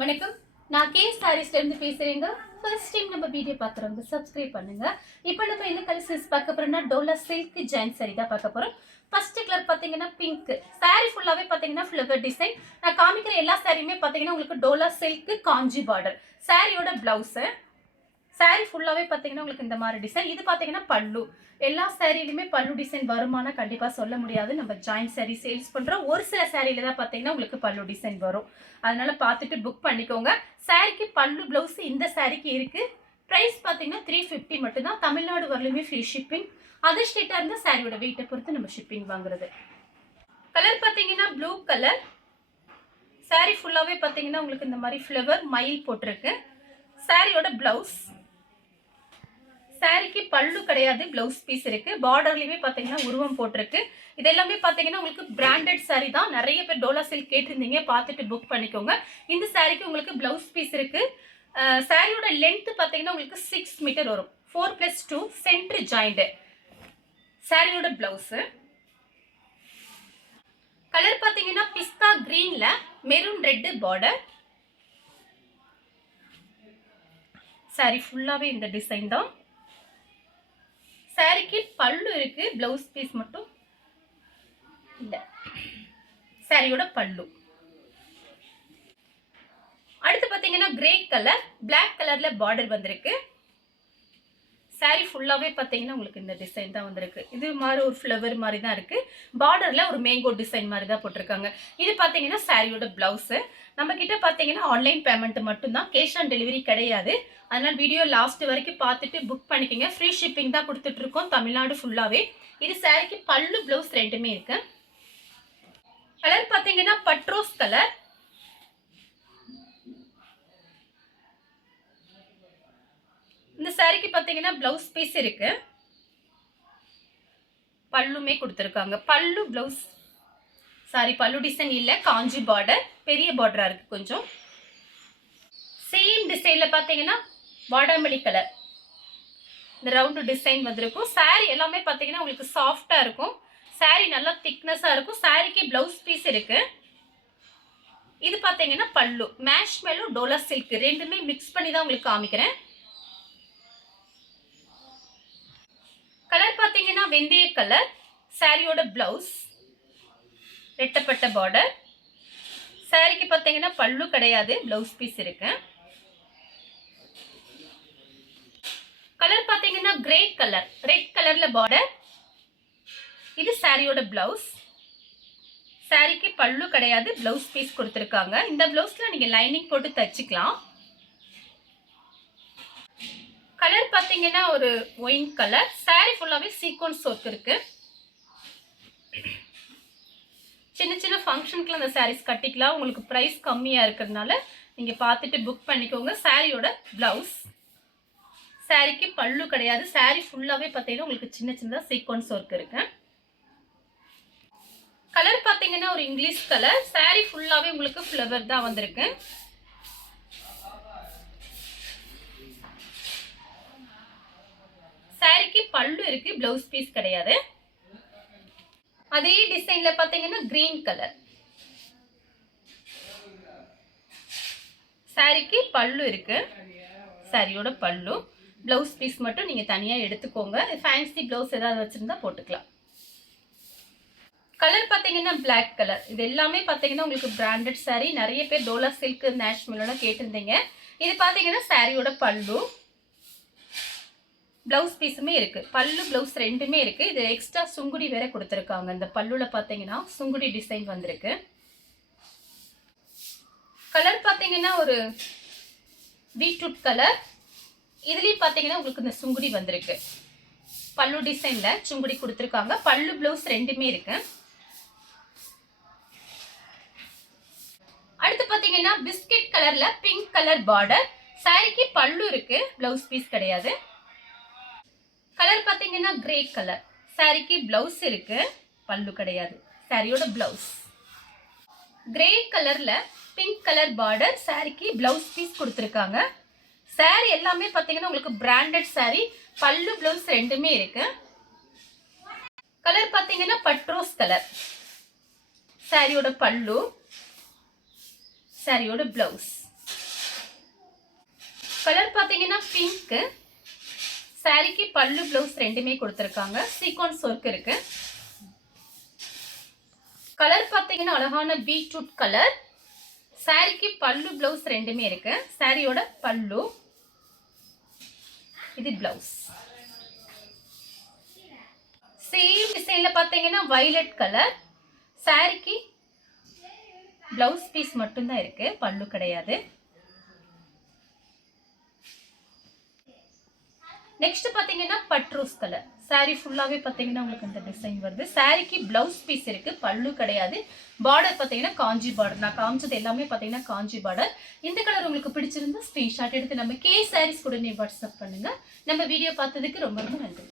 வணக்கம். நான் கே சாரீஸ்ல இருந்து பேசுறேங்க. ஃபர்ஸ்ட் டைம் நம்ம வீடியோ பார்க்குறவங்க சப்ஸ்கிரைப் பண்ணுங்க. இப்போ நம்ம என்ன கலெக்ஷன்ஸ் பார்க்க போறோம்னா டோலா சில்க் ஜாயின் சாரி தான் பார்க்க போறோம். ஃபர்ஸ்ட் கலர் பார்த்தீங்கன்னா பிங்க். சாரி ஃபுல்லாவே பார்த்தீங்கன்னா ஃப்ளவர் டிசைன். நான் காமிக்கிற எல்லா சாரியுமே பார்த்தீங்கன்னா உங்களுக்கு டோலா சில்க் காஞ்சி பார்டர். சாரியோட பிளவுஸ். சாரி ஃபுல்லாவே பார்த்தீங்கன்னா உங்களுக்கு இந்த மாதிரி டிசைன். இது பார்த்தீங்கன்னா பல்லு. எல்லா சாரியிலுமே பல்லு டிசைன் வருமானா கண்டிப்பாக சொல்ல முடியாது. நம்ம ஜாயின் சாரி சேல்ஸ் பண்ணுறோம். ஒரு சில சாரியில தான் பார்த்தீங்கன்னா உங்களுக்கு பல்லு டிசைன் வரும். அதனால பார்த்துட்டு புக் பண்ணிக்கோங்க. சாரிக்கு பல்லு பிளவுஸ் இந்த சாரிக்கு இருக்கு. ப்ரைஸ் பார்த்தீங்கன்னா 350 மட்டும்தான். தமிழ்நாடு வரலுமே ஃப்ரீ ஷிப்பிங். அதர் ஸ்டேட்டாக இருந்தால் சாரியோட வெயிட்டை பொறுத்து நம்ம ஷிப்பிங் வாங்குறது. கலர் பார்த்தீங்கன்னா ப்ளூ கலர். சாரி ஃபுல்லாகவே பார்த்தீங்கன்னா உங்களுக்கு இந்த மாதிரி ஃப்ளவர் மயில் போட்டிருக்கு. சாரியோட பிளவுஸ். சாரிக்கு பல்லு கிடையாது, பிளவுஸ் பீஸ் இருக்கு. பார்டர்லயுமே பாத்தீங்கன்னா உருவம் போட்டிருக்கு. இது எல்லாமே பாத்தீங்கன்னா உங்களுக்கு பிராண்டட் சாரி தான். நிறைய பேர் டோலா சில்க் கேட்டிருந்தீங்க, பார்த்துட்டு புக் பண்ணிக்கோங்க. இந்த சாரிக்கு உங்களுக்கு பிளவுஸ் பீஸ் இருக்கு. சாரியோட லென்த் பாத்தீங்கன்னா உங்களுக்கு 6 மீட்டர் வரும். 4+2 சென்டர் ஜாயிண்ட். சாரியோட பிளவுஸ். கலர் பாத்தீங்கன்னா பிஸ்தா கிரீன்ல மெரூன் ரெட் பார்டர். சாரி ஃபுல்லாவே இந்த டிசைன் தான். சாரிக்கு பல்லு இருக்கு, பிளவுஸ் பீஸ் மட்டும் இல்ல. சாரியோட பல்லு. அடுத்து பாத்தீங்கன்னா கிரே கலர், பிளாக் கலர்ல பார்டர் வந்திருக்கு. சாரி ஃபுல்லாவே பாத்தீங்கன்னா உங்களுக்கு இந்த டிசைன் தான் வந்திருக்கு. இது மாதிரி ஒரு ஃப்ளவர் மாதிரி தான் இருக்கு. பார்டர்ல ஒரு மேங்கோ டிசைன் மாதிரி தான் போட்டிருக்காங்க. இது பாத்தீங்கன்னா சாரியோட பிளவுஸ். நம்ம கிட்ட பாத்தீங்கன்னா ஆன்லைன் பேமெண்ட் மட்டும்தான், கேஷ் ஆன் டெலிவரி கிடையாது. அதனால வீடியோ லாஸ்ட் வரைக்கும் பார்த்துட்டு புக் பண்ணிக்கோங்க. ஃப்ரீ ஷிப்பிங் தான் கொடுத்துட்டு இருக்கோம் தமிழ்நாடு ஃபுல்லாவே. இது சாரிக்கு பல்லு பிளவுஸ் ரெண்டுமே இருக்கு. கலர் பாத்தீங்கன்னா பட்ரோஸ் கலர். இந்த சாரிக்கு பாத்தீங்கன்னா பிளவுஸ் பீஸ் இருக்கு. பல்லுமே கொடுத்துருக்காங்க. பல்லு பிளவுஸ் சாரி பல்லு டிசைன் இல்ல, காஞ்சி பார்டர். பெரிய பார்டரா இருக்கு கொஞ்சம். சேம் டிசைன்ல பாத்தீங்கன்னா வாடாமல்லி கலர் இந்த ரவுண்ட் டிசைன் வந்திருக்கும். சாரி எல்லாமே பாத்தீங்கன்னா உங்களுக்கு சாஃப்டா இருக்கும். சாரி நல்லா திக்னஸா இருக்கும். சாரிக்கு பிளவுஸ் பீஸ் இருக்கு. இது பாத்தீங்கன்னா பல்லு. மேஷ் மேலும் டோலா சில்க் ரெண்டுமே மிக்ஸ் பண்ணி தான் உங்களுக்கு காமிக்கிறேன். கலர் பாத்தீங்கன்னா வெந்தய கலர். சாரியோட பிளவுஸ் ரெட்டப்பட்ட பார்டர். சாரிக்கு பாத்தீங்கன்னா பல்லு கிடையாது, பிளவுஸ் பீஸ் இருக்கு. கலர் பாத்தீங்கன்னா கிரே கலர், ரெட் கலர்ல பார்டர். இது சாரியோட பிளவுஸ். சாரிக்கு பல்லு கிடையாது, பிளவுஸ் பீஸ் கொடுத்திருக்காங்க. இந்த பிளவுஸ்ல நீங்க லைனிங் போட்டு தச்சுக்கலாம். கலர் பாத்தீங்கன்னா ஒரு ஒயின் கலர். சாரி ஃபுல்லாவே சீக்வன்ஸ் ஒர்க் இருக்கு. சின்ன சின்ன ஃபங்க்ஷனுக்குலாம் அந்த சாரீஸ் கட்டிக்கலாம். உங்களுக்கு ப்ரைஸ் கம்மியா இருக்கிறதுனால நீங்க பார்த்துட்டு புக் பண்ணிக்கோங்க. சாரியோட பிளவுஸ். சாரிக்கு பல்லு கிடையாது. சாரி ஃபுல்லாவே பார்த்தீங்கன்னா உங்களுக்கு சின்ன சின்னதா சீக்வன்ஸ் ஒர்க் இருக்கு. கலர் பார்த்தீங்கன்னா ஒரு இங்கிலீஷ் கலர். சாரி ஃபுல்லாவே உங்களுக்கு ஃப்ளவர் தான் வந்திருக்கு. சாரிக்கு பல்லு இருக்கு, பிளவுஸ் பீஸ் கிடையாது. அதே டிசைன்ல பாத்தீங்கன்னா கிரீன் கலர். சாரிக்கு பல்லு இருக்கு. சாரியோட பல்லு. பிளவுஸ் பீஸ் மட்டும் நீங்க தனியா எடுத்துக்கோங்க. ஃபேன்சி பிளவுஸ் ஏதாவது வச்சிருந்தா போட்டுக்கலாம். கலர் பாத்தீங்கன்னா பிளாக் கலர். இது எல்லாமே பாத்தீங்கன்னா உங்களுக்கு பிராண்டட் சாரி. நிறைய பேர் டோலா சில்க் நேஷ்மெல்லாம் கேட்டிருந்தீங்க. இது பாத்தீங்கன்னா சாரியோட பல்லு. பிளவுஸ் பீஸுமே இருக்கு. பல்லு பிளவுஸ் ரெண்டுமே இருக்கு. இது எக்ஸ்ட்ரா சுங்குடி வேற கொடுத்துருக்காங்க. இந்த பல்லுல பாத்தீங்கன்னா சுங்குடி டிசைன் வந்திருக்கு. கலர் பாத்தீங்கன்னா ஒரு பீட்ரூட் கலர். இதுலயும் பாத்தீங்கன்னா உங்களுக்கு இந்த சுங்குடி வந்திருக்கு. பல்லு டிசைன்ல சுங்குடி கொடுத்துருக்காங்க. பல்லு பிளவுஸ் ரெண்டுமே இருக்கு. அடுத்து பாத்தீங்கன்னா பிஸ்கட் கலர்ல பிங்க் கலர் பார்டர். சாரிக்கு பல்லு இருக்கு, பிளவுஸ் பீஸ் கிடையாது. கலர் பாத்தீங்கன்னா கிரே கலர். சாரிக்கு பிளவுஸ் இருக்கு, பல்லு கிடையாது. சாரியோட பிளவுஸ். கிரே கலர்ல பிங்க் கலர் பார்டர். சாரிக்கு பிளவுஸ் பீஸ் கொடுத்துருக்காங்க. சாரி எல்லாமே பாத்தீங்கன்னா உங்களுக்கு பிராண்டட் சாரி. பல்லு பிளவுஸ் ரெண்டுமே இருக்கு. கலர் பாத்தீங்கன்னா பட்ரோஸ் கலர். சாரியோட பல்லு. சாரியோட பிளவுஸ். கலர் பார்த்தீங்கன்னா பிங்க். சாரிக்கு பல்லு ப்ளவுஸ் ரெண்டுமே கொடுத்துருக்காங்க. சீக்வன்ஸ் ஒர்க் இருக்கு. கலர் பார்த்தீங்கன்னா அழகான பீட்ரூட் கலர். சாரிக்கு பல்லு ப்ளவுஸ் ரெண்டுமே இருக்கு. சாரியோட பல்லு இது ப்ளவுஸ். சேம் டிசைன்ல பார்த்தீங்கன்னா வயலட் கலர். சாரிக்கு ப்ளவுஸ் பீஸ் மட்டும்தான் இருக்கு, பல்லு கிடையாது. நெக்ஸ்ட் பார்த்தீங்கன்னா பட்ரூஸ் கலர். சாரி ஃபுல்லாகவே பார்த்தீங்கன்னா உங்களுக்கு இந்த டிசைன் வருது. சாரிக்கு ப்ளவுஸ் பீஸ் இருக்கு, பல்லு கிடையாது. பார்டர் பார்த்தீங்கன்னா காஞ்சி பார்டர். நான் காமிச்சது எல்லாமே பார்த்தீங்கன்னா காஞ்சி பார்டர். இந்த கலர் உங்களுக்கு பிடிச்சிருந்தா ஸ்க்ரீன்ஷாட் எடுத்து நம்ம கே சாரீஸ் கூட நீ வாட்ஸ்அப் பண்ணுங்க. நம்ம வீடியோ பார்த்ததுக்கு ரொம்ப ரொம்ப நன்றி.